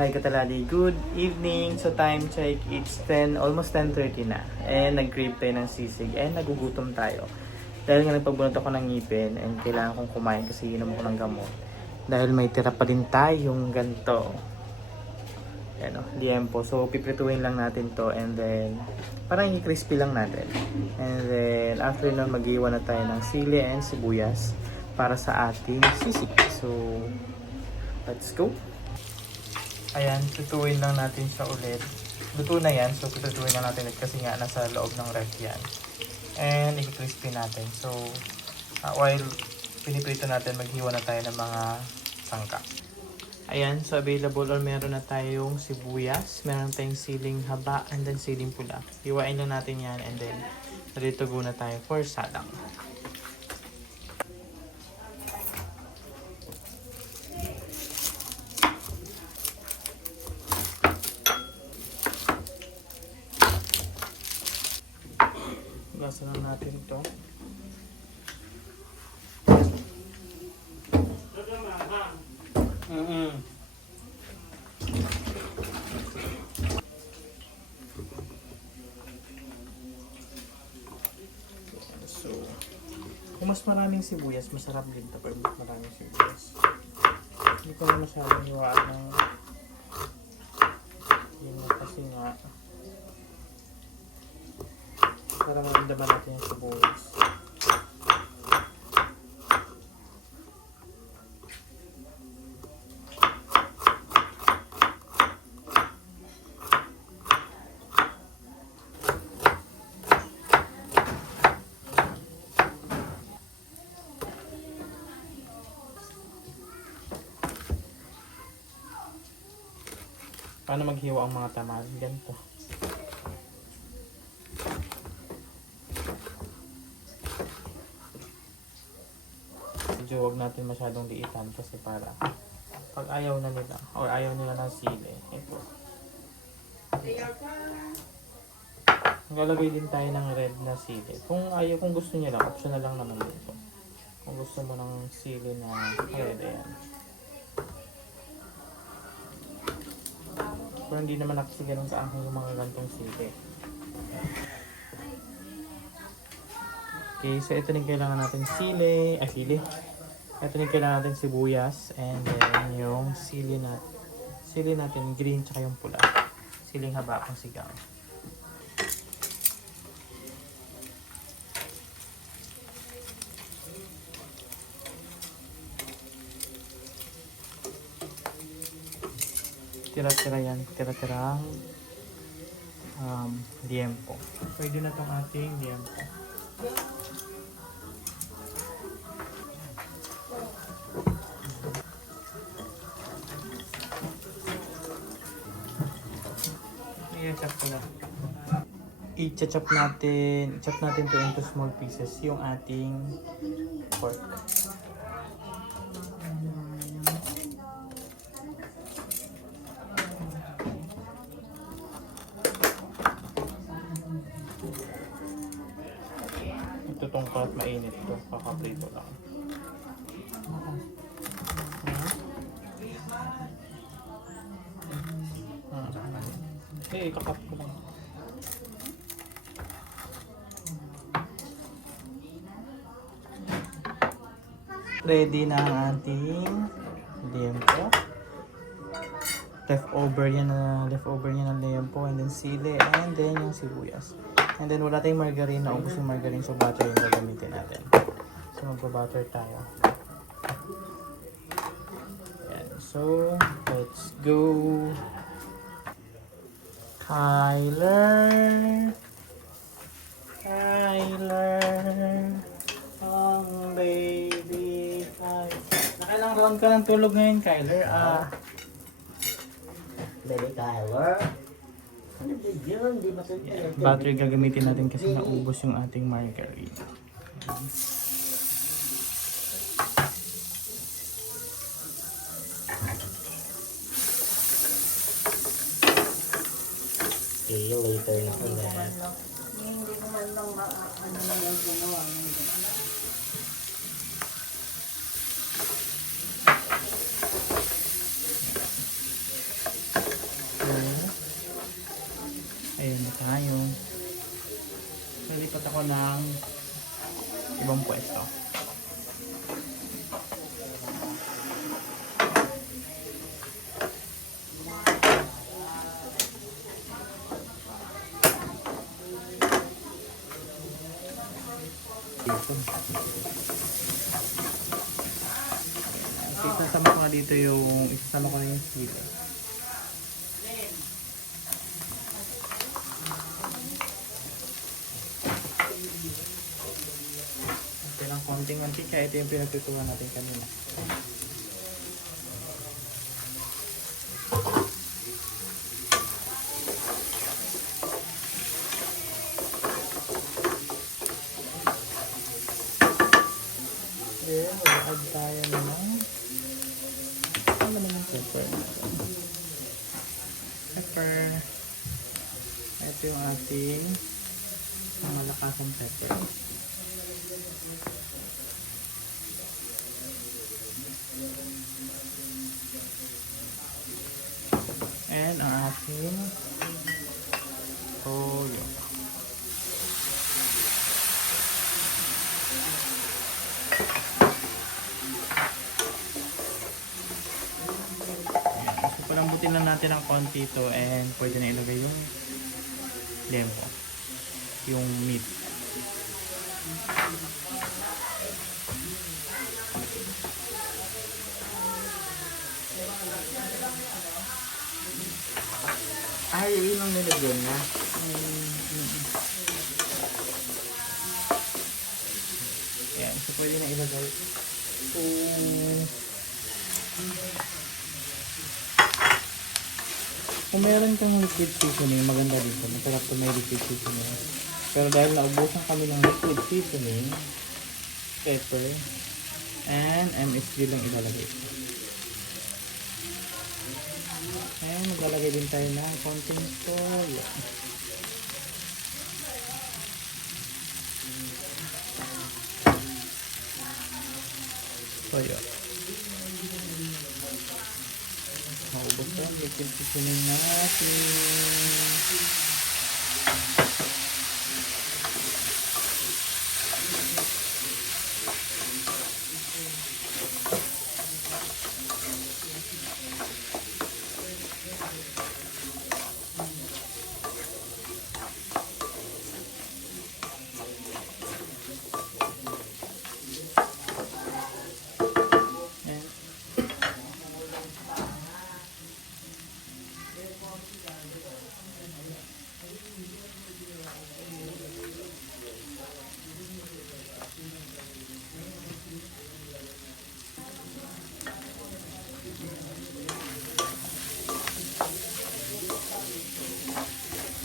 hi Katalali, good evening. So time check, it's 10, almost 10:30 na. And nag-crave tayo ng sisig and nagugutom tayo. Dahil nga nagpabunot ako ng ngipin and kailangan kong kumain kasi inom ako ng gamot. Dahil may tira pa din tayong ganito. Ano, liempo. So piprituin lang natin to and then parang i-crispy lang natin. And then after nun mag-iwan na tayo ng sili and sibuyas para sa ating sisig. So let's go. Ayan, tutuin lang natin siya ulit. Luto na yan, so tutuin lang natin ulit kasi nga nasa loob ng ref yan. And i-crispy natin. So, while piniprito natin, maghiwa na tayo ng mga sangka. Ayan, so available or meron na tayong sibuyas, meron tayong siling haba, and then siling pula. Hiwain lang natin yan, and then ready to go na tayo for salang. Gasa lang natin ito. So, kung mas maraming sibuyas, masarap din ito. Pero mas maraming sibuyas. Hindi ko na masyadong hiwaan ng yun kasi nga para maramdaman natin yung sibuyas. Paano maghiwa ang mga tamad? Ganito. Medyo huwag natin masyadong liitan kasi para pag ayaw na nila or ayaw nila ng sili, ito. Maglalagay din tayo ng red na sili. Kung ayaw, kung gusto niyo lang, optional lang naman dito. Kung gusto mo ng sili na red, ayan. Pero hindi naman kasi ganun sa akin yung mga gantong sili. Okay, so ito din kailangan natin sili. Ito din kailangan natin sibuyas. And then yung sili natin green tsaka yung pula. Siling haba pang sigang. Tira-tira yan. Tira-tirang liempo. Pwede na itong ating liempo. I-chop ko na. I-chop natin to into small pieces yung ating pork. Ito tong kahit mainit ito, kakaprito lang. Kakap ko lang. Ready na ang ating liempo. Leftover yan ng liempo, and then sili, and then yung sibuyas. And then wala tayong margarine na ubos yung margarine, so butter yung gagamitin natin. So magpa-butter tayo. Yan. So let's go. Kyler, ang baby Kyler. Nakailang round ka ng tulog ngayon, Kyler? Baby Kyler. Battery gagamitin natin kasi naubos yung ating margarine. See you later na ulit. Hindi ko man lang ano na yung ginawa. Nalipat ako ng ibang pwesto. Isasama ko na dito isasama ko na yung sili. Ito lang konting mantika, ito yung pinagtutunan natin kanina. Then, mag-add tayo ng ano naman yung pepper. Pepper. Ito yung ating malakasang pepper. And ang ating toyo. Palambutin lang natin ng konti ito and pwede na ilagay yung lempo, yung meat. Ay, yun ang nilagyan na. Ayan, so pwede na ilagay. Kung meron kang liquid seasoning, maganda dito. Masarap ito may liquid seasoning. Pero dahil naubusan kami ng liquid seasoning, pepper, and MSG lang ilalagay. And maglalagay din tayo ng konting toyo. Toyo. Maubos ko ang liquid seasoning natin.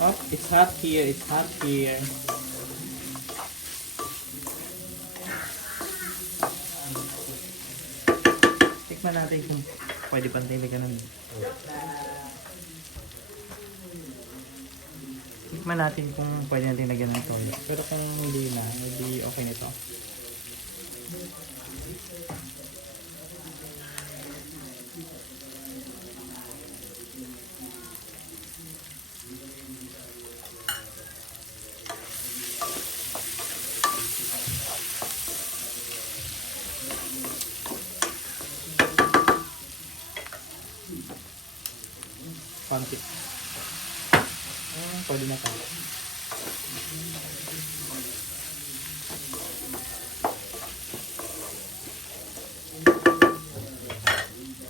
Oh, it's hot here, it's hot here. Tikman natin kung pwede pang talaga ng... Tikman natin kung pwede natin lagyan ng toyo. Pero kung hindi na, hindi okay nito. Pansit. Pwede na tayo.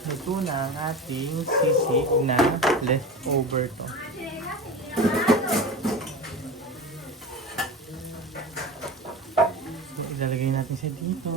Ito na ang ating sisig na leftover to. So, ilalagay natin siya dito.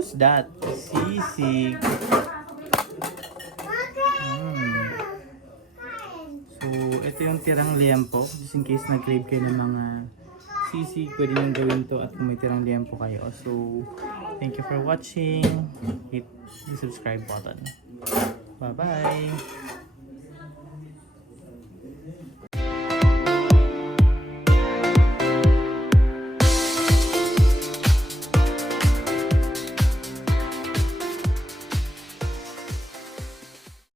Who's that? Sisig. So, ito ito yung tirang liempo. Just in case nag-crave kayo ng mga sisig, pwede nyo gawin to at kung may tirang liempo kayo. So, thank you for watching. Hit the subscribe button. Bye-bye!